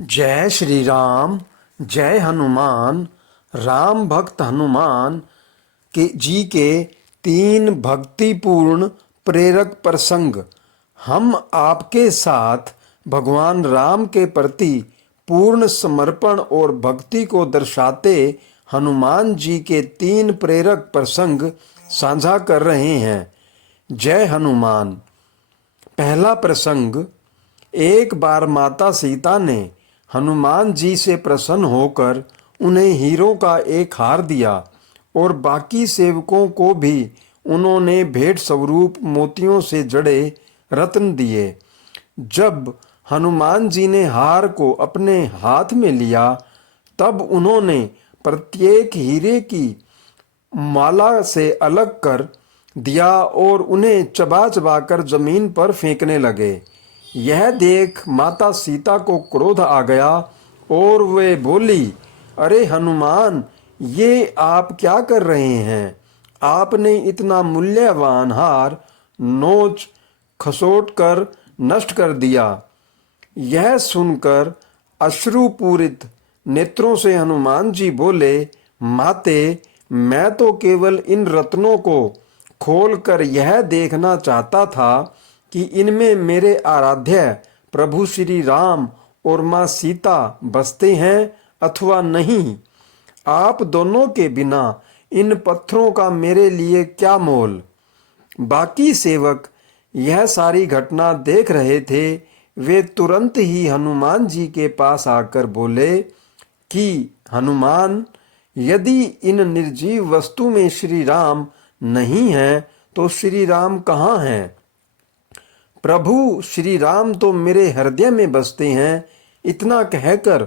जय श्री राम। जय हनुमान। राम भक्त हनुमान के जी के तीन भक्तिपूर्ण प्रेरक प्रसंग। हम आपके साथ भगवान राम के प्रति पूर्ण समर्पण और भक्ति को दर्शाते हनुमान जी के तीन प्रेरक प्रसंग साझा कर रहे हैं। जय हनुमान। पहला प्रसंग। एक बार माता सीता ने हनुमान जी से प्रसन्न होकर उन्हें हीरों का एक हार दिया और बाकी सेवकों को भी उन्होंने भेंट स्वरूप मोतियों से जड़े रत्न दिए। जब हनुमान जी ने हार को अपने हाथ में लिया तब उन्होंने प्रत्येक हीरे की माला से अलग कर दिया और उन्हें चबा चबा कर जमीन पर फेंकने लगे। यह देख माता सीता को क्रोध आ गया और वे बोली, अरे हनुमान, ये आप क्या कर रहे हैं? आपने इतना मूल्यवान हार नोच खसोट कर नष्ट कर दिया। यह सुनकर अश्रुपूरित नेत्रों से हनुमान जी बोले, माते, मैं तो केवल इन रत्नों को खोलकर यह देखना चाहता था कि इनमें मेरे आराध्य प्रभु श्री राम और माँ सीता बसते हैं अथवा नहीं। आप दोनों के बिना इन पत्थरों का मेरे लिए क्या मोल। बाकी सेवक यह सारी घटना देख रहे थे। वे तुरंत ही हनुमान जी के पास आकर बोले कि हनुमान, यदि इन निर्जीव वस्तु में श्री राम नहीं हैं तो श्री राम कहाँ हैं? प्रभु श्री राम तो मेरे हृदय में बसते हैं। इतना कहकर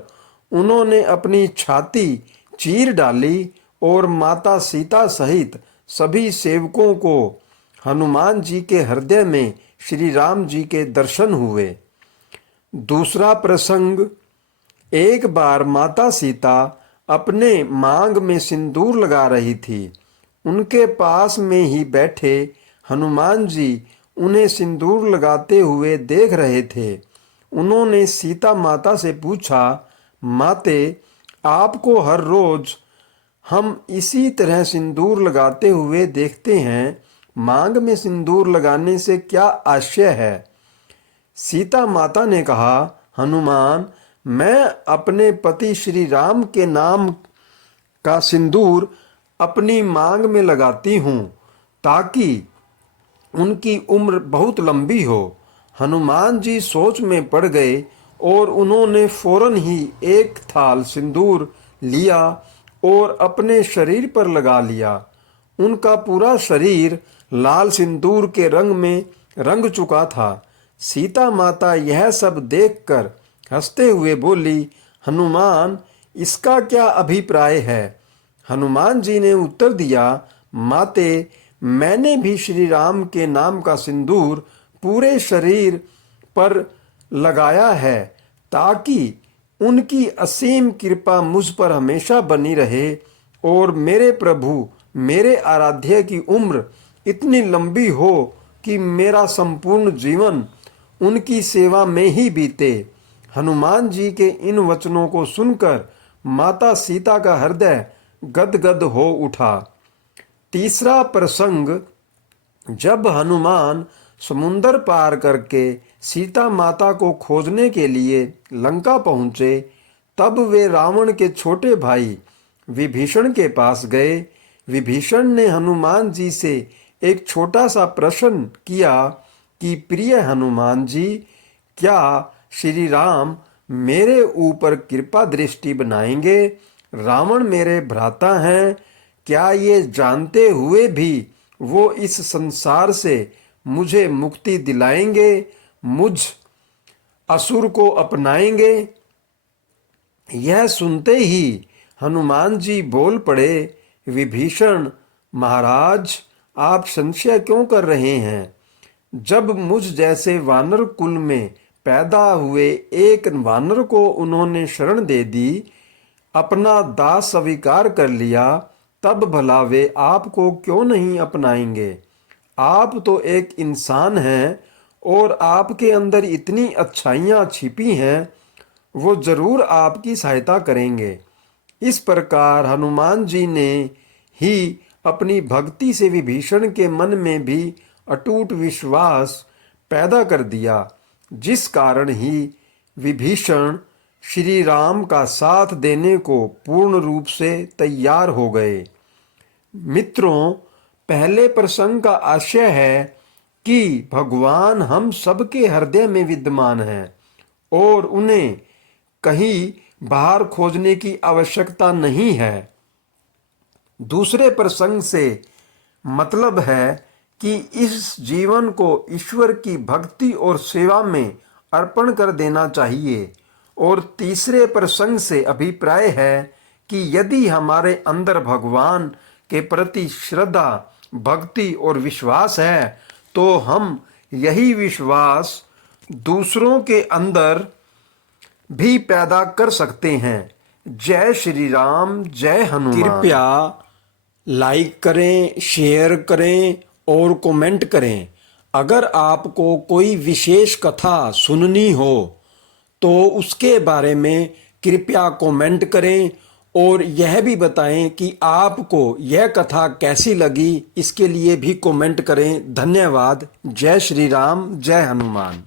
उन्होंने अपनी छाती चीर डाली और माता सीता सहित सभी सेवकों को हनुमान जी के हृदय में श्री राम जी के दर्शन हुए। दूसरा प्रसंग। एक बार माता सीता अपने मांग में सिंदूर लगा रही थी। उनके पास में ही बैठे हनुमान जी उन्हें सिंदूर लगाते हुए देख रहे थे। उन्होंने सीता माता से पूछा, माते, आपको हर रोज हम इसी तरह सिंदूर लगाते हुए देखते हैं। मांग में सिंदूर लगाने से क्या आशय है? सीता माता ने कहा, हनुमान, मैं अपने पति श्री राम के नाम का सिंदूर अपनी मांग में लगाती हूँ ताकि उनकी उम्र बहुत लंबी हो। हनुमान जी सोच में पड़ गए और उन्होंने फौरन ही एक थाल सिंदूर लिया और अपने शरीर पर लगा लिया। उनका पूरा शरीर लाल सिंदूर के रंग में रंग चुका था। सीता माता यह सब देखकर हंसते हुए बोली, हनुमान, इसका क्या अभिप्राय है? हनुमान जी ने उत्तर दिया, माते, मैंने भी श्री राम के नाम का सिंदूर पूरे शरीर पर लगाया है ताकि उनकी असीम कृपा मुझ पर हमेशा बनी रहे और मेरे प्रभु, मेरे आराध्य की उम्र इतनी लंबी हो कि मेरा संपूर्ण जीवन उनकी सेवा में ही बीते। हनुमान जी के इन वचनों को सुनकर माता सीता का हृदय गदगद हो उठा। तीसरा प्रसंग। जब हनुमान समुंदर पार करके सीता माता को खोजने के लिए लंका पहुंचे तब वे रावण के छोटे भाई विभीषण के पास गए। विभीषण ने हनुमान जी से एक छोटा सा प्रश्न किया कि प्रिय हनुमान जी, क्या श्री राम मेरे ऊपर कृपा दृष्टि बनाएंगे? रावण मेरे भ्राता हैं। क्या ये जानते हुए भी वो इस संसार से मुझे मुक्ति दिलाएंगे, मुझ असुर को अपनाएंगे? यह सुनते ही हनुमान जी बोल पड़े, विभीषण महाराज, आप संशय क्यों कर रहे हैं? जब मुझ जैसे वानर कुल में पैदा हुए एक वानर को उन्होंने शरण दे दी, अपना दास स्वीकार कर लिया, तब भला वे आपको क्यों नहीं अपनाएंगे? आप तो एक इंसान हैं और आपके अंदर इतनी अच्छाइयाँ छिपी हैं, वो जरूर आपकी सहायता करेंगे। इस प्रकार हनुमान जी ने ही अपनी भक्ति से विभीषण के मन में भी अटूट विश्वास पैदा कर दिया, जिस कारण ही विभीषण श्री राम का साथ देने को पूर्ण रूप से तैयार हो गए। मित्रों, पहले प्रसंग का आशय है कि भगवान हम सबके हृदय में विद्यमान हैं और उन्हें कहीं बाहर खोजने की आवश्यकता नहीं है। दूसरे प्रसंग से मतलब है कि इस जीवन को ईश्वर की भक्ति और सेवा में अर्पण कर देना चाहिए। और तीसरे प्रसंग से अभिप्राय है कि यदि हमारे अंदर भगवान के प्रति श्रद्धा, भक्ति और विश्वास है तो हम यही विश्वास दूसरों के अंदर भी पैदा कर सकते हैं। जय श्री राम, जय हनुमान। कृपया लाइक करें, शेयर करें और कमेंट करें। अगर आपको कोई विशेष कथा सुननी हो तो उसके बारे में कृपया कमेंट करें और यह भी बताएं कि आपको यह कथा कैसी लगी। इसके लिए भी कमेंट करें। धन्यवाद। जय श्री राम, जय हनुमान।